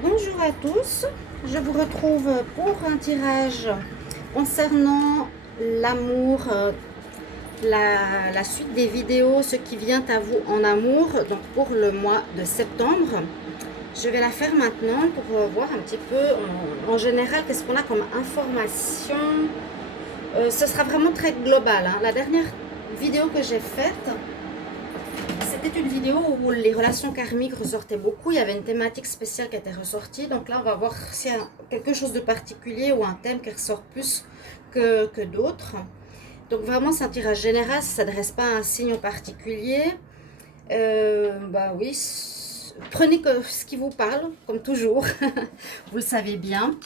Bonjour à tous, je vous retrouve pour un tirage concernant l'amour, la suite des vidéos, ce qui vient à vous en amour, donc pour le mois de septembre. Je vais la faire maintenant pour voir un petit peu en général qu'est-ce qu'on a comme information. Ce sera vraiment très global, hein. La dernière vidéo que j'ai faite, c'était une vidéo où les relations karmiques ressortaient beaucoup. Il y avait une thématique spéciale qui était ressortie. Donc là, on va voir s'il y a quelque chose de particulier ou un thème qui ressort plus que d'autres. Donc vraiment, c'est un tirage général. Ça ne s'adresse pas à un signe en particulier. Bah oui, prenez que ce qui vous parle, comme toujours. Vous le savez bien.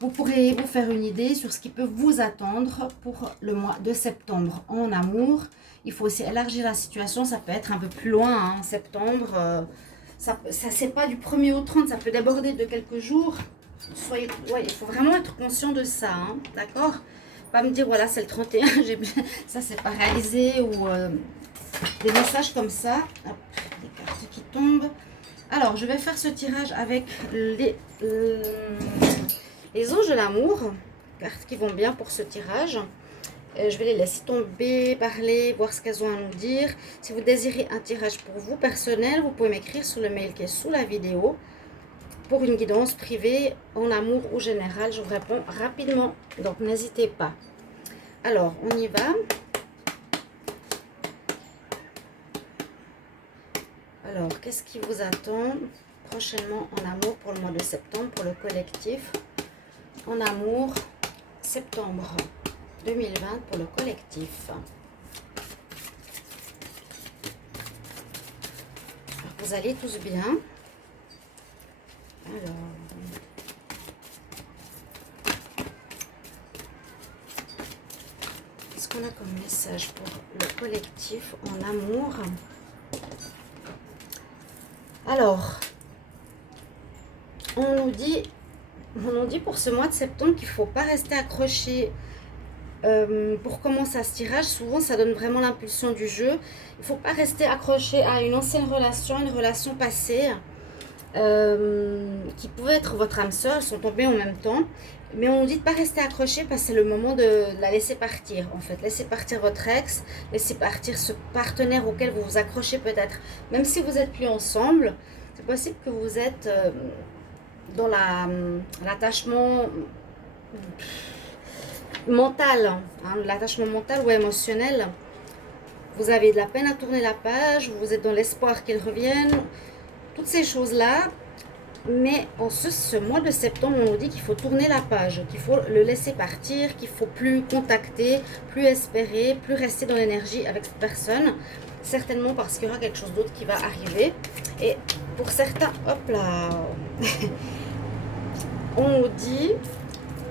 Vous pourrez vous faire une idée sur ce qui peut vous attendre pour le mois de septembre en amour. Il faut aussi élargir la situation, ça peut être un peu plus loin, hein, en septembre. Ça c'est pas du 1er au 30, ça peut déborder de quelques jours. Soyez, ouais, il faut vraiment être conscient de ça, hein, d'accord? Pas me dire, voilà, c'est le 31, ça c'est pas réalisé, ou des messages comme ça. Hop, des cartes qui tombent. Alors, je vais faire ce tirage avec les anges de l'amour, cartes qui vont bien pour ce tirage. Je vais les laisser tomber, parler, voir ce qu'elles ont à nous dire. Si vous désirez un tirage pour vous personnel, vous pouvez m'écrire sur le mail qui est sous la vidéo pour une guidance privée en amour ou général. Je vous réponds rapidement, donc n'hésitez pas. Alors, on y va. Alors, qu'est-ce qui vous attend prochainement en amour pour le mois de septembre, pour le collectif? En amour, septembre 2020 pour le collectif. Vous allez tous bien. Alors, qu'est-ce qu'on a comme message pour le collectif en amour? Alors, on nous dit pour ce mois de septembre qu'il ne faut pas rester accroché. Pour commencer à ce tirage, souvent ça donne vraiment l'impulsion du jeu. Il ne faut pas rester accroché à une ancienne relation, une relation passée, qui pouvait être votre âme sœur. Elles sont tombées en même temps. Mais on nous dit de ne pas rester accroché parce que c'est le moment de la laisser partir. En fait, laissez partir votre ex, laissez partir ce partenaire auquel vous vous accrochez peut-être. Même si vous n'êtes plus ensemble, c'est possible que vous êtes dans l'attachement mental, hein, l'attachement mental ou émotionnel. Vous avez de la peine à tourner la page, vous êtes dans l'espoir qu'il revienne, toutes ces choses-là. Mais en ce mois de septembre, on nous dit qu'il faut tourner la page, qu'il faut le laisser partir, qu'il ne faut plus contacter, plus espérer, plus rester dans l'énergie avec cette personne. Certainement parce qu'il y aura quelque chose d'autre qui va arriver. Et pour certains, hop là, on nous dit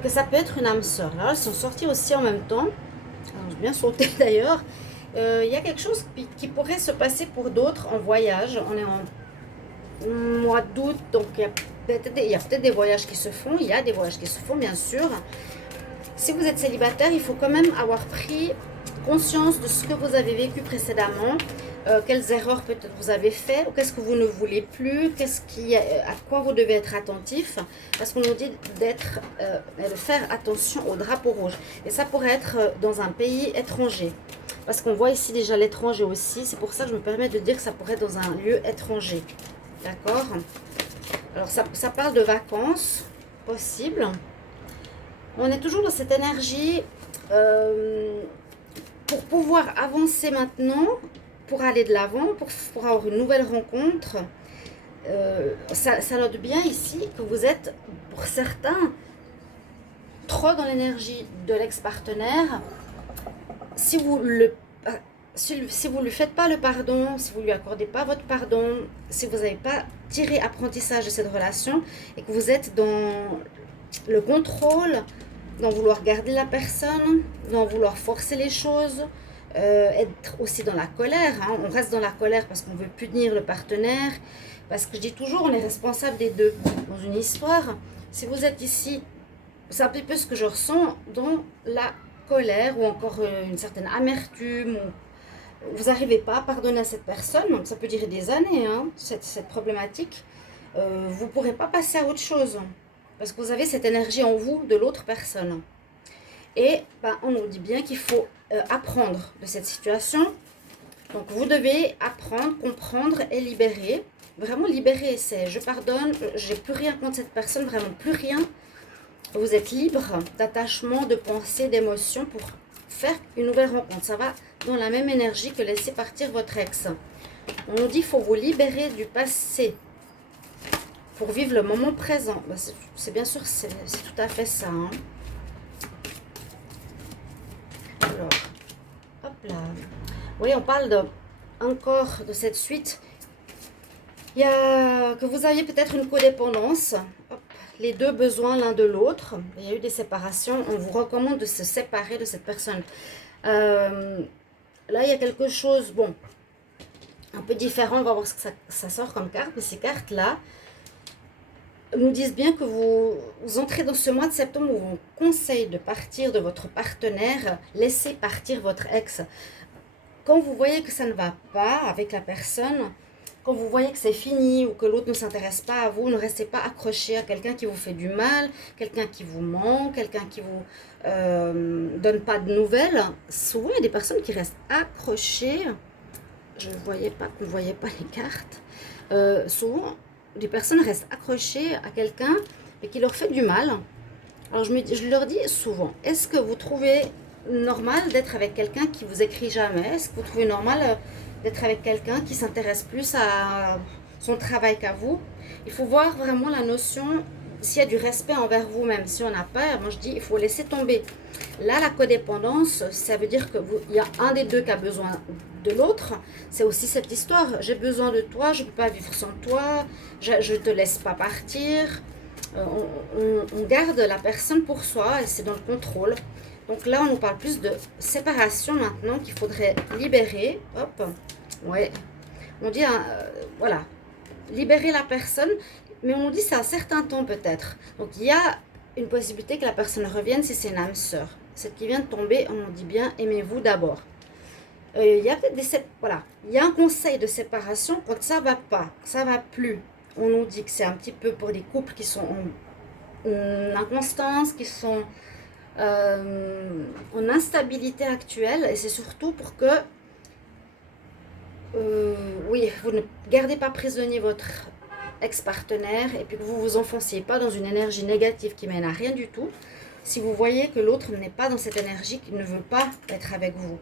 que ça peut être une âme sœur. Là, elles sont sorties aussi en même temps. J'ai bien sauté d'ailleurs. Il y a quelque chose qui pourrait se passer pour d'autres en voyage. On est en mois d'août, donc il y a peut-être des voyages qui se font. Il y a des voyages qui se font, bien sûr. Si vous êtes célibataire, il faut quand même avoir pris conscience de ce que vous avez vécu précédemment, quelles erreurs peut-être vous avez fait, ou qu'est-ce que vous ne voulez plus, à quoi vous devez être attentif, parce qu'on nous dit de faire attention au drapeau rouge. Et ça pourrait être dans un pays étranger, parce qu'on voit ici déjà l'étranger aussi. C'est pour ça que je me permets de dire que ça pourrait être dans un lieu étranger. D'accord? Alors ça parle de vacances possibles. On est toujours dans cette énergie pour pouvoir avancer maintenant, pour aller de l'avant, pour avoir une nouvelle rencontre. Ça note bien ici que vous êtes, pour certains, trop dans l'énergie de l'ex-partenaire. Si vous ne lui faites pas le pardon, si vous ne lui accordez pas votre pardon, si vous n'avez pas tiré apprentissage de cette relation et que vous êtes dans le contrôle, dans vouloir garder la personne, dans vouloir forcer les choses, être aussi dans la colère, hein. On reste dans la colère parce qu'on veut punir le partenaire, parce que je dis toujours, on est responsable des deux dans une histoire. Si vous êtes ici, c'est un petit peu ce que je ressens dans la colère ou encore une certaine amertume. Vous n'arrivez pas à pardonner à cette personne, ça peut durer des années, hein, cette problématique. vous ne pourrez pas passer à autre chose. Parce que vous avez cette énergie en vous de l'autre personne. Et ben, on nous dit bien qu'il faut apprendre de cette situation. Donc vous devez apprendre, comprendre et libérer. Vraiment libérer, c'est je pardonne, j'ai plus rien contre cette personne, vraiment plus rien. Vous êtes libre d'attachement, de pensée, d'émotion pour faire une nouvelle rencontre. Ça va dans la même énergie que laisser partir votre ex. On nous dit qu'il faut vous libérer du passé pour vivre le moment présent. Ben, c'est bien sûr, c'est tout à fait ça. Hein. Alors, hop là. Oui, on parle encore de cette suite. Il y a que vous aviez peut-être une codépendance. Hop, les deux besoins l'un de l'autre. Il y a eu des séparations. On vous recommande de se séparer de cette personne. Là, il y a quelque chose, bon, un peu différent. On va voir ce que ça sort comme carte. Mais ces cartes-là nous disent bien que vous entrez dans ce mois de septembre où on vous conseille de partir de votre partenaire, laissez partir votre ex. Quand vous voyez que ça ne va pas avec la personne, quand vous voyez que c'est fini ou que l'autre ne s'intéresse pas à vous, ne restez pas accroché à quelqu'un qui vous fait du mal, quelqu'un qui vous ment, quelqu'un qui vous donne pas de nouvelles. Souvent, il y a des personnes qui restent accrochées. Je ne voyais pas, qu'on ne voyait pas les cartes. Souvent, des personnes restent accrochées à quelqu'un et qui leur fait du mal. Alors je leur dis souvent, est-ce que vous trouvez normal d'être avec quelqu'un qui vous écrit jamais? Est-ce que vous trouvez normal d'être avec quelqu'un qui s'intéresse plus à son travail qu'à vous? Il faut voir vraiment la notion, s'il y a du respect envers vous-même. Si on n'a pas, moi je dis, il faut laisser tomber. Là, la codépendance, ça veut dire qu'il y a un des deux qui a besoin de l'autre. C'est aussi cette histoire. J'ai besoin de toi, je ne peux pas vivre sans toi, je ne te laisse pas partir. On garde la personne pour soi et c'est dans le contrôle. Donc là, on nous parle plus de séparation maintenant qu'il faudrait libérer. Hop, ouais. On dit, voilà, libérer la personne, mais on nous dit c'est un certain temps peut-être. Donc il y a une possibilité que la personne revienne si c'est une âme sœur. Celle qui vient de tomber, on nous dit bien, aimez-vous d'abord. Il y a peut-être voilà, il y a un conseil de séparation quand ça va pas, ça va plus. On nous dit que c'est un petit peu pour les couples qui sont en inconstance, qui sont en instabilité actuelle, et c'est surtout pour que oui, vous ne gardez pas prisonnier votre ex-partenaire et puis que vous vous enfonciez pas dans une énergie négative qui mène à rien du tout. Si vous voyez que l'autre n'est pas dans cette énergie, qu'il ne veut pas être avec vous,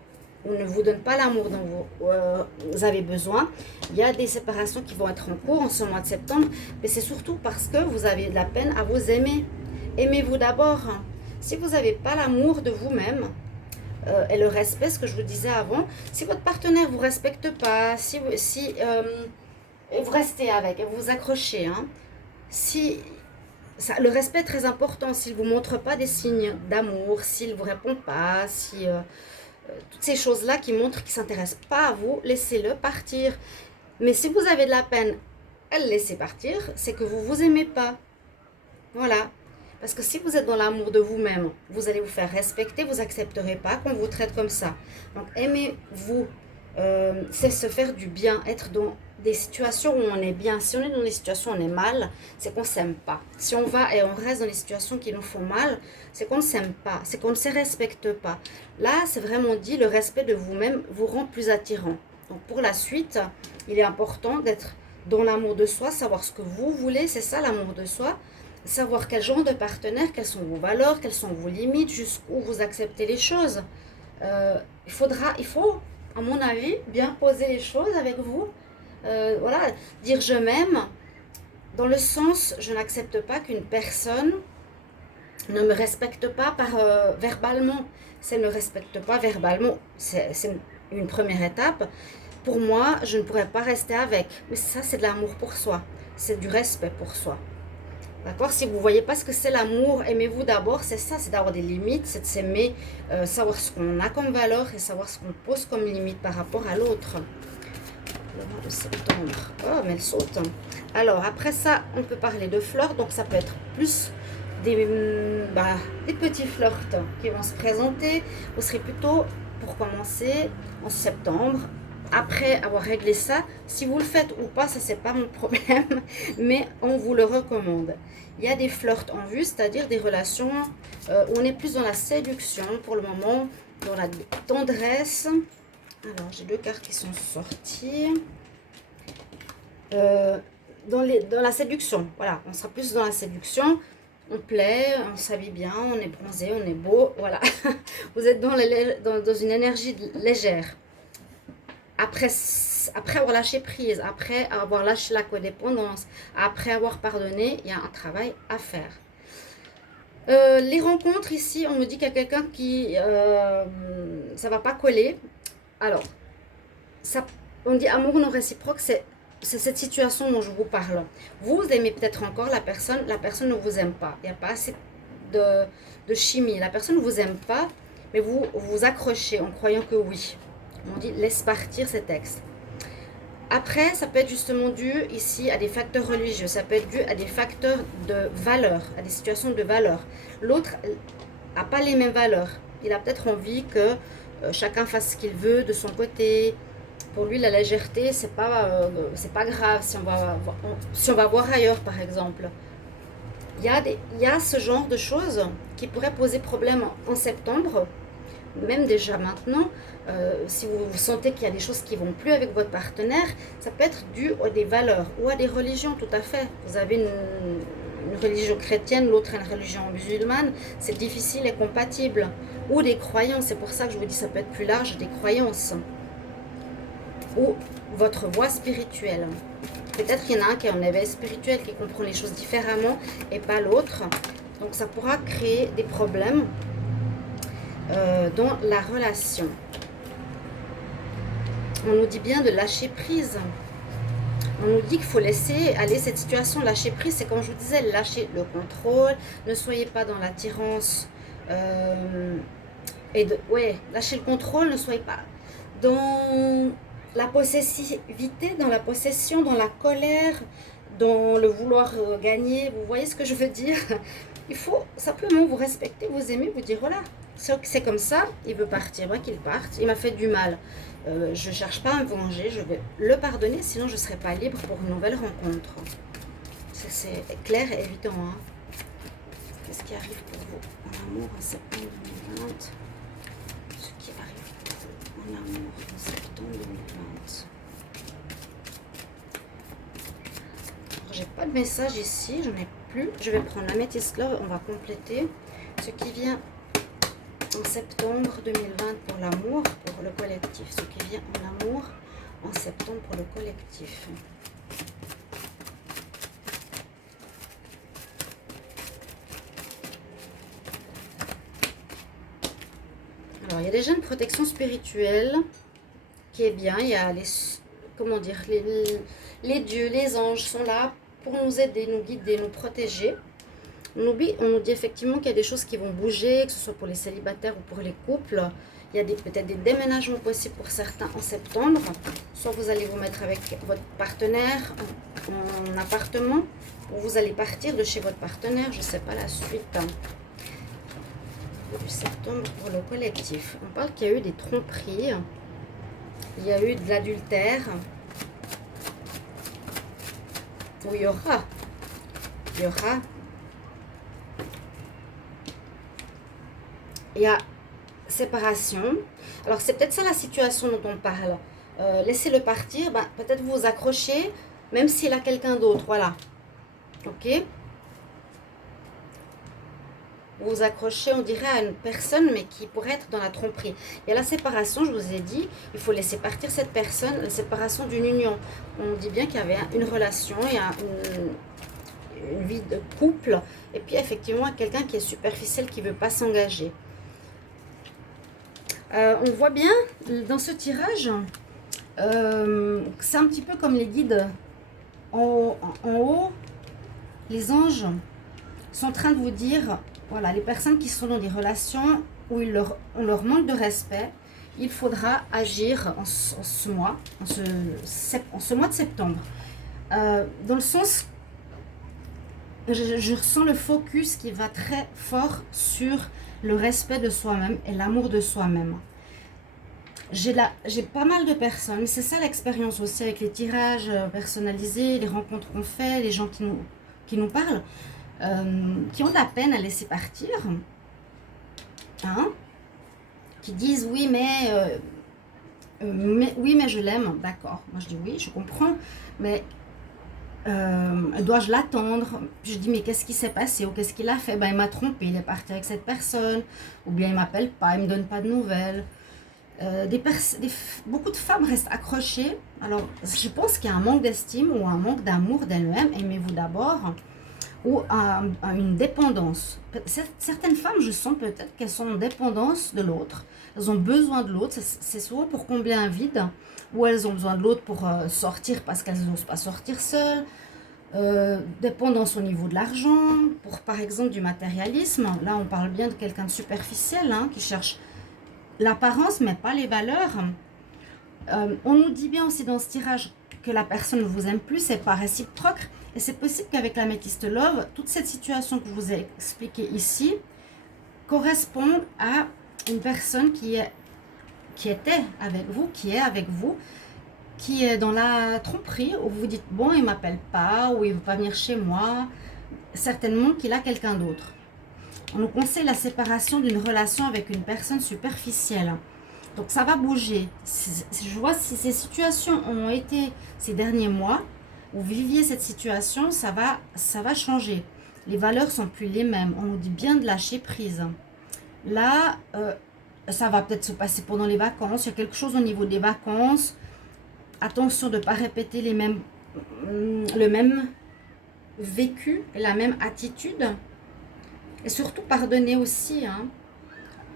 ou ne vous donne pas l'amour dont vous avez besoin, il y a des séparations qui vont être en cours en ce mois de septembre, mais c'est surtout parce que vous avez de la peine à vous aimer. Aimez-vous d'abord. Si vous n'avez pas l'amour de vous-même et le respect, ce que je vous disais avant, si votre partenaire ne vous respecte pas, si vous restez avec, et vous vous accrochez, hein, le respect est très important. S'il ne vous montre pas des signes d'amour, s'il ne vous répond pas, si toutes ces choses-là qui montrent qu'il ne s'intéresse pas à vous, laissez-le partir. Mais si vous avez de la peine à le laisser partir, c'est que vous ne vous aimez pas. Voilà. Parce que si vous êtes dans l'amour de vous-même, vous allez vous faire respecter, vous n'accepterez pas qu'on vous traite comme ça. Donc aimez-vous, c'est se faire du bien, être dans des situations où on est bien. Si on est dans des situations où on est mal, c'est qu'on ne s'aime pas. Si on va et on reste dans des situations qui nous font mal, c'est qu'on ne s'aime pas, c'est qu'on ne se respecte pas. Là, c'est vraiment dit, le respect de vous-même vous rend plus attirant. Donc pour la suite, il est important d'être dans l'amour de soi, savoir ce que vous voulez, c'est ça l'amour de soi. Savoir quel genre de partenaire, quelles sont vos valeurs, quelles sont vos limites, jusqu'où vous acceptez les choses. Il faut, à mon avis, bien poser les choses avec vous. Voilà, dire je m'aime, dans le sens, je n'accepte pas qu'une personne ne me respecte pas verbalement. Si elle ne me respecte pas verbalement, c'est une première étape. Pour moi, je ne pourrais pas rester avec. Mais ça, c'est de l'amour pour soi. C'est du respect pour soi. D'accord? Si vous ne voyez pas ce que c'est l'amour, aimez-vous d'abord, c'est ça, c'est d'avoir des limites, c'est de s'aimer, savoir ce qu'on a comme valeur et savoir ce qu'on pose comme limite par rapport à l'autre. Le mois de septembre. Oh, mais elle saute. Alors, après ça, on peut parler de flirts, donc ça peut être plus des petits flirts qui vont se présenter. Vous serez plutôt, pour commencer, en septembre, après avoir réglé ça, si vous le faites ou pas, ça c'est pas mon problème, mais on vous le recommande. Il y a des flirts en vue, c'est-à-dire des relations où on est plus dans la séduction pour le moment, dans la tendresse. Alors, j'ai 2 cartes qui sont sorties. Dans la séduction, voilà, on sera plus dans la séduction. On plaît, on s'habille bien, on est bronzé, on est beau, voilà. Vous êtes dans une énergie légère. Après avoir lâché prise, après avoir lâché la codépendance, après avoir pardonné, il y a un travail à faire. Les rencontres ici, on nous dit qu'il y a quelqu'un qui ça va pas coller. Alors, ça, on dit amour non réciproque, c'est cette situation dont je vous parle. Vous aimez peut-être encore la personne ne vous aime pas. Il n'y a pas assez de chimie. La personne ne vous aime pas, mais vous vous accrochez en croyant que oui. On dit laisse partir cet ex. Après, ça peut être justement dû ici à des facteurs religieux, ça peut être dû à des facteurs de valeur, à des situations de valeur. L'autre n'a pas les mêmes valeurs. Il a peut-être envie que chacun fasse ce qu'il veut de son côté. Pour lui, la légèreté, c'est pas grave si on va voir ailleurs, par exemple. Il y a ce genre de choses qui pourraient poser problème en septembre. Même déjà maintenant, si vous sentez qu'il y a des choses qui ne vont plus avec votre partenaire, ça peut être dû à des valeurs ou à des religions, tout à fait. Vous avez une religion chrétienne, l'autre une religion musulmane, c'est difficile et compatible. Ou des croyances, c'est pour ça que je vous dis ça peut être plus large, des croyances. Ou votre voie spirituelle. Peut-être qu'il y en a un qui est en éveil spirituel, qui comprend les choses différemment et pas l'autre. Donc ça pourra créer des problèmes dans la relation. On nous dit bien de lâcher prise. On nous dit qu'il faut laisser aller cette situation. Lâcher prise, c'est comme je vous disais, lâcher le contrôle. Ne soyez pas dans l'attirance. Lâcher le contrôle. Ne soyez pas dans la possessivité, dans la possession, dans la colère, dans le vouloir gagner. Vous voyez ce que je veux dire? Il faut simplement vous respecter, vous aimer, vous dire voilà, c'est comme ça, il veut partir, qu'il parte, il m'a fait du mal. Je ne cherche pas à me venger, je vais le pardonner, sinon je ne serai pas libre pour une nouvelle rencontre. C'est clair et évident. Hein. Qu'est-ce qui arrive pour vous en amour en septembre 2020? Ce qui arrive pour vous en amour en septembre 2020. J'ai pas de message ici, j'en ai plus. Je vais prendre l'améthyste là, on va compléter ce qui vient en septembre 2020 pour l'amour, pour le collectif. Ce qui vient en amour en septembre pour le collectif. Alors, il y a déjà une protection spirituelle qui est bien. Il y a comment dire, les dieux, les anges sont là pour nous aider, nous guider, nous protéger. On nous dit effectivement qu'il y a des choses qui vont bouger, que ce soit pour les célibataires ou pour les couples. Il y a peut-être des déménagements possibles pour certains en septembre. Soit vous allez vous mettre avec votre partenaire en appartement, ou vous allez partir de chez votre partenaire, je ne sais pas la suite. Début septembre pour le collectif. On parle qu'il y a eu des tromperies, il y a eu de l'adultère. Où il y aura séparation. Alors c'est peut-être ça la situation dont on parle. Laissez-le partir, peut-être vous accrochez, même s'il a quelqu'un d'autre, voilà. Ok. Vous vous accrochez, on dirait, à une personne, mais qui pourrait être dans la tromperie. Il y a la séparation, je vous ai dit, il faut laisser partir cette personne, la séparation d'une union. On dit bien qu'il y avait une relation, il y a une vie de couple, et puis effectivement quelqu'un qui est superficiel, qui ne veut pas s'engager. On voit bien dans ce tirage, c'est un petit peu comme les guides en haut, les anges sont en train de vous dire, voilà, les personnes qui sont dans des relations où on leur manque de respect, il faudra agir en ce mois de septembre. Dans le sens, je ressens le focus qui va très fort sur le respect de soi-même et l'amour de soi-même. J'ai pas mal de personnes, c'est ça l'expérience aussi avec les tirages personnalisés, les rencontres qu'on fait, les gens qui nous parlent, qui ont de la peine à laisser partir, hein, qui disent oui, mais je l'aime, d'accord. Moi je dis oui, je comprends, mais dois-je l'attendre? Je dis mais qu'est-ce qui s'est passé ou qu'est-ce qu'il a fait? Ben il m'a trompé, il est parti avec cette personne, ou bien il m'appelle pas, il me donne pas de nouvelles. Beaucoup de femmes restent accrochées. Alors je pense qu'il y a un manque d'estime ou un manque d'amour d'elles-mêmes. Aimez-vous d'abord, ou à une dépendance. Certaines femmes, je sens peut-être qu'elles sont en dépendance de l'autre. Elles ont besoin de l'autre. C'est souvent pour combler un vide, ou elles ont besoin de l'autre pour sortir parce qu'elles n'osent pas sortir seules. Dépendance au niveau de l'argent, pour par exemple du matérialisme. Là, on parle bien de quelqu'un de superficiel, hein, qui cherche l'apparence, mais pas les valeurs. On nous dit bien aussi dans ce tirage que la personne ne vous aime plus, c'est pas réciproque. Et c'est possible qu'avec l'améthyste love, toute cette situation que je vous ai expliquée ici correspond à une personne qui était avec vous, qui est avec vous, qui est dans la tromperie, où vous vous dites, bon, il ne m'appelle pas, ou il ne veut pas venir chez moi. Certainement qu'il a quelqu'un d'autre. On nous conseille la séparation d'une relation avec une personne superficielle. Donc ça va bouger. Je vois si ces situations ont été ces derniers mois, où vous viviez cette situation, ça va changer. Les valeurs sont plus les mêmes. On nous dit bien de lâcher prise. Là, ça va peut-être se passer pendant les vacances. Il y a quelque chose au niveau des vacances. Attention de ne pas répéter le même vécu et la même attitude. Et surtout pardonner aussi, hein.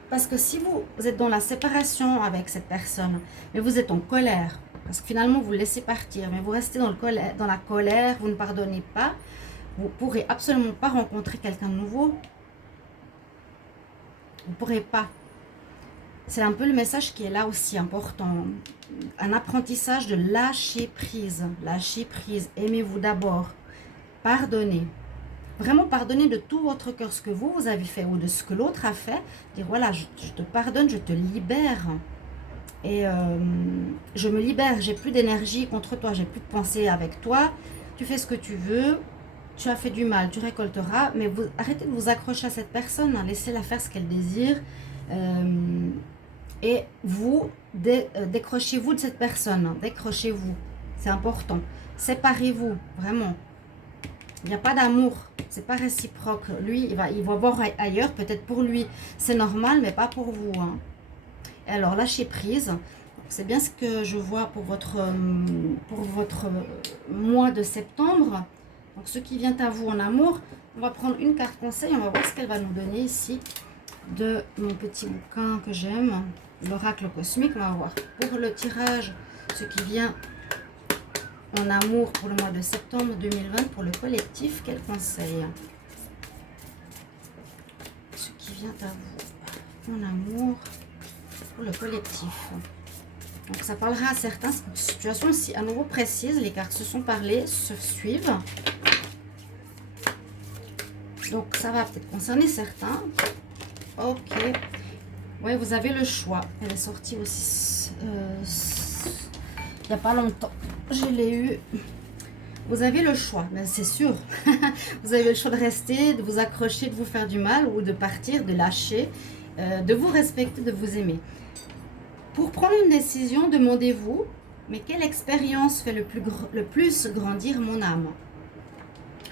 Parce que si vous êtes dans la séparation avec cette personne, mais vous êtes en colère, parce que finalement vous le laissez partir, mais vous restez dans la colère, vous ne pardonnez pas, vous ne pourrez absolument pas rencontrer quelqu'un de nouveau. Vous ne pourrez pas. C'est un peu le message qui est là aussi important. Un apprentissage de lâcher prise. Lâcher prise. Aimez-vous d'abord. Pardonnez. Vraiment pardonner de tout votre cœur ce que vous avez fait ou de ce que l'autre a fait. Dire voilà, je te pardonne, je te libère. Et je me libère, j'ai plus d'énergie contre toi, j'ai plus de pensée avec toi. Tu fais ce que tu veux, tu as fait du mal, tu récolteras. Mais arrêtez de vous accrocher à cette personne, hein, laissez-la faire ce qu'elle désire. Et vous, décrochez-vous de cette personne, hein, décrochez-vous. C'est important. Séparez-vous, vraiment. Il n'y a pas d'amour, c'est pas réciproque. Lui, il va voir ailleurs, peut-être pour lui, c'est normal, mais pas pour vous, hein. Et alors, lâchez prise. C'est bien ce que je vois pour votre mois de septembre. Donc, ce qui vient à vous en amour, on va prendre une carte conseil, on va voir ce qu'elle va nous donner ici de mon petit bouquin que j'aime, l'oracle cosmique. On va voir pour le tirage, ce qui vient en amour pour le mois de septembre 2020 pour le collectif. Quel conseil? Ce qui vient à vous en amour pour le collectif. Donc ça parlera à certains. C'est une situation aussi à nouveau précise. Les cartes se sont parlées, se suivent. Donc ça va peut-être concerner certains. Ok. Oui, vous avez le choix. Elle est sortie aussi il n'y a pas longtemps. Je l'ai eu. Vous avez le choix, mais c'est sûr. Vous avez le choix de rester, de vous accrocher, de vous faire du mal ou de partir, de lâcher, de vous respecter, de vous aimer. Pour prendre une décision, demandez-vous, mais quelle expérience fait le plus grandir mon âme?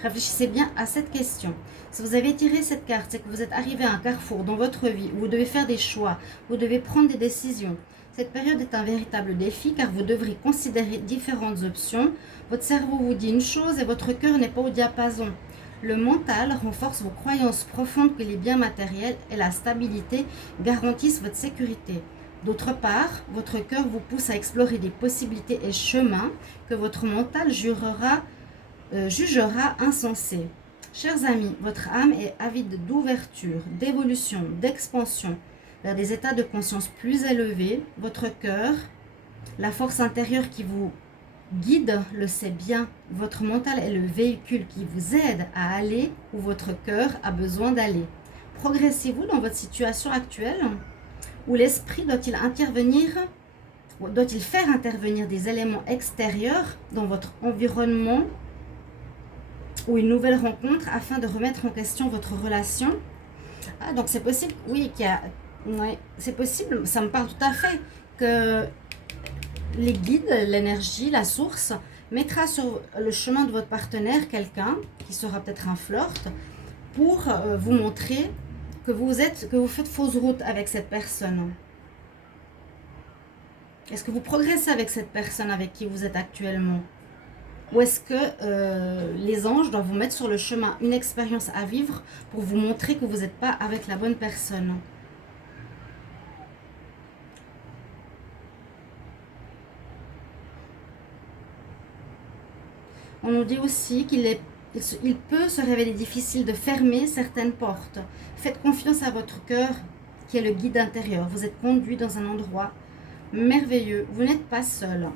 Réfléchissez bien à cette question. Si vous avez tiré cette carte, c'est que vous êtes arrivé à un carrefour dans votre vie où vous devez faire des choix, vous devez prendre des décisions. Cette période est un véritable défi car vous devrez considérer différentes options. Votre cerveau vous dit une chose et votre cœur n'est pas au diapason. Le mental renforce vos croyances profondes que les biens matériels et la stabilité garantissent votre sécurité. D'autre part, votre cœur vous pousse à explorer des possibilités et chemins que votre mental jugera insensés. Chers amis, votre âme est avide d'ouverture, d'évolution, d'expansion vers des états de conscience plus élevés. Votre cœur, la force intérieure qui vous guide, le sait bien. Votre mental est le véhicule qui vous aide à aller où votre cœur a besoin d'aller. Progressez-vous dans votre situation actuelle? Où l'esprit doit-il intervenir doit-il faire intervenir des éléments extérieurs dans votre environnement ou une nouvelle rencontre afin de remettre en question votre relation? Ah, donc c'est possible, oui, ouais, c'est possible, ça me parle tout à fait, que les guides, l'énergie, la source, mettra sur le chemin de votre partenaire quelqu'un qui sera peut-être un flirt pour vous montrer que vous faites fausse route avec cette personne. Est-ce que vous progressez avec cette personne avec qui vous êtes actuellement? Ou est-ce que les anges doivent vous mettre sur le chemin une expérience à vivre pour vous montrer que vous n'êtes pas avec la bonne personne? On nous dit aussi il peut se révéler difficile de fermer certaines portes. Faites confiance à votre cœur qui est le guide intérieur. Vous êtes conduit dans un endroit merveilleux. Vous n'êtes pas seul.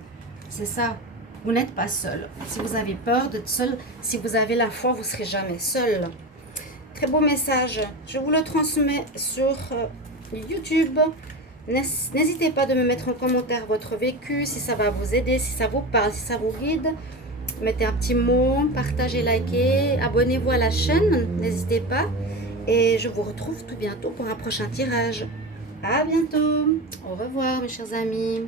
C'est ça. Vous n'êtes pas seul. Si vous avez peur d'être seul, si vous avez la foi, vous ne serez jamais seul. Très beau message. Je vous le transmets sur YouTube. N'hésitez pas de me mettre en commentaire votre vécu, si ça va vous aider, si ça vous parle, si ça vous guide. Mettez un petit mot, partagez, likez, abonnez-vous à la chaîne, n'hésitez pas. Et je vous retrouve tout bientôt pour un prochain tirage. À bientôt. Au revoir mes chers amis.